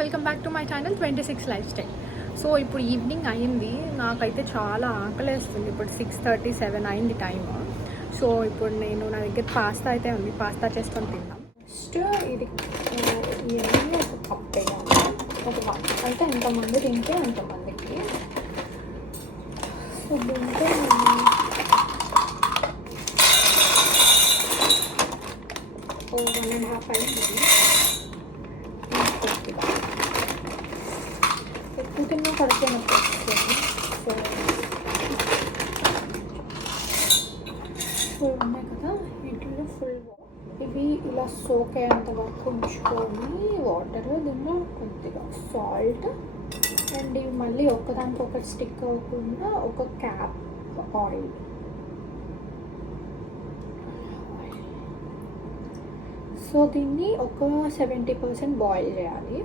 Welcome back to my channel 26 life style. So ఇప్పుడు ఈవినింగ్ అయింది, నాకైతే చాలా ఆకలేస్తుంది. ఇప్పుడు 6:37 అయింది టైమ్. సో ఇప్పుడు నా దగ్గర పాస్తా అయితే ఉంది, పాస్తా చేసుకొని తిందాం. నెక్స్ట్ ఇది ఇవన్నీ ఒక కప్ వేయాలి. ఒక కప్ అయితే ఎంతమంది తింటే అంతమందికి. సో దీంతో 1.5 అయింది. ఎక్కువ తిన్నా కరెక్ట్ అయినప్పుడు వస్తుంది. సో ఉన్నాయి కదా, వీటిలో ఫుల్ ఇవి ఇలా సోక్ అయ్యేంత వరకు ఉంచుకొని వాటర్, దీనిలో కొద్దిగా సాల్ట్ అండ్ ఇవి మళ్ళీ ఒకదానికి ఒకటి స్టిక్ అవ్వకుండా ఒక క్యాప్ ఆయిల్. సో దీన్ని ఒక 70% బాయిల్ చేయాలి.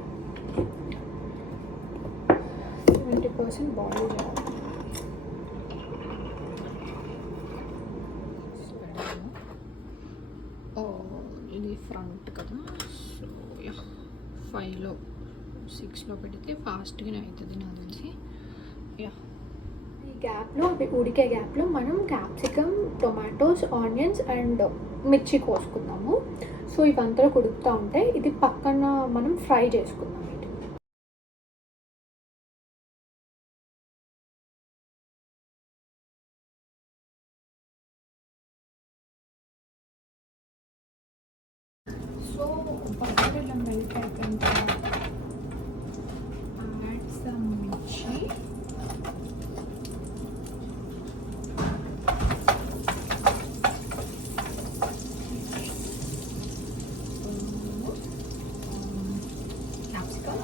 70% బాయిల్ చేయాలి. ఇది ఫ్రంట్ కదా, సో 5లో 6లో పెడితే ఫాస్ట్గానే అవుతుంది నాకు తెలిసి. ఈ గ్యాప్లో, ఉడికే గ్యాప్లో మనం క్యాప్సికమ్, టొమాటోస్, ఆనియన్స్ అండ్ మిర్చి కోసుకుందాము. సో ఇవంతా ఉడుకుతూ ఉంటాయి. ఇది పక్కన మనం ఫ్రై చేసుకుందాం. సో బటర్ ఇలా మెల్ట్ అయిపోయిన తర్వాత యాడ్ సమ్ మిర్చి, క్యాప్సికమ్,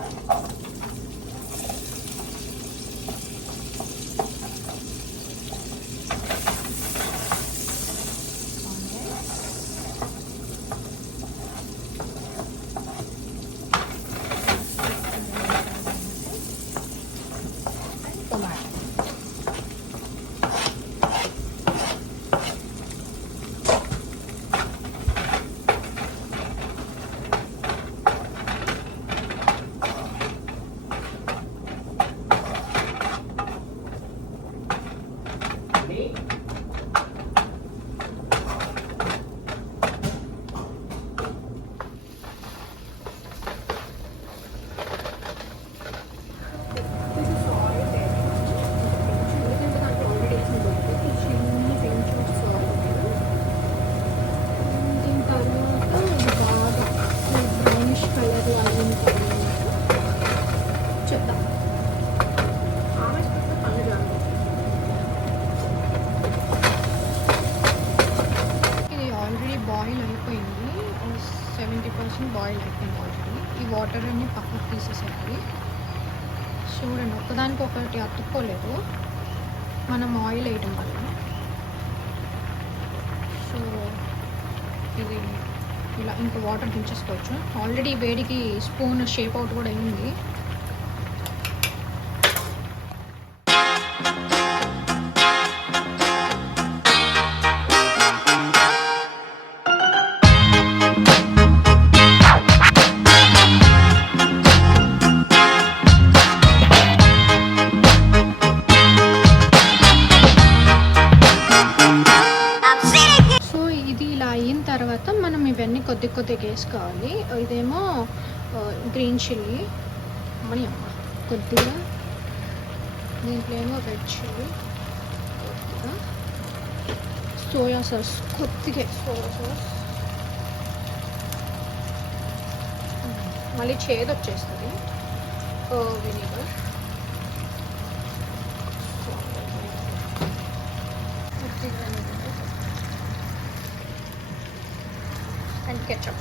బాయిల్ అయిపోయింది ఆల్రెడీ. ఈ వాటర్ అన్ని పక్కకు తీసేసేయాలి. చూడండి, ఒకదానికి ఒకటి అతుక్కోలేదు మనం ఆయిల్ వేయడం వల్ల. సో ఇది ఇలా ఇంకా వాటర్ దించేసుకోవచ్చు. ఆల్రెడీ వేడికి స్పూన్ షేప్ అవుట్ కూడా అయింది. తర్వాత మనం ఇవన్నీ కొద్దిగా వేసుకోవాలి. ఇదేమో గ్రీన్ చిల్లీ, అమ్మని అమ్మ కొద్దిగా, దీంట్లో ఏమో రెడ్ చిల్లీ, కొద్దిగా సోయా సాస్, కొద్దిగా సోయా సాస్. మళ్ళీ చేదు వచ్చేస్తుంది. వినిగర్, కొద్దిగా and ketchup.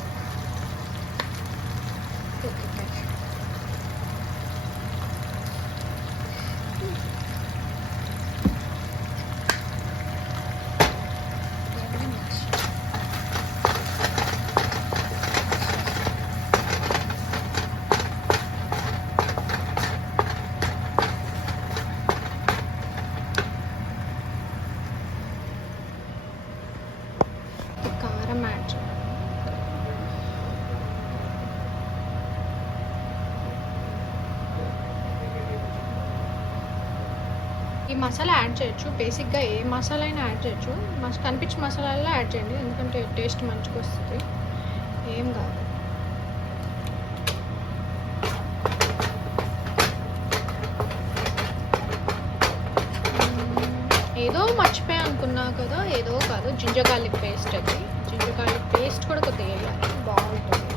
ఈ మసాలా యాడ్ చేయొచ్చు, బేసిక్గా ఏ మసాలా అయినా యాడ్ చేయొచ్చు. కనిపించే మసాలాల్లో యాడ్ చేయండి, ఎందుకంటే టేస్ట్ మంచిగా వస్తుంది, ఏం కాదు. ఏదో మర్చిపోయా అనుకున్నా కదా, ఏదో కాదు, జింజర్ గార్లిక్ పేస్ట్. అది జింజర్ గార్లిక్ పేస్ట్ కూడా కొద్దిగా వేయాలి, బాగుంటుంది.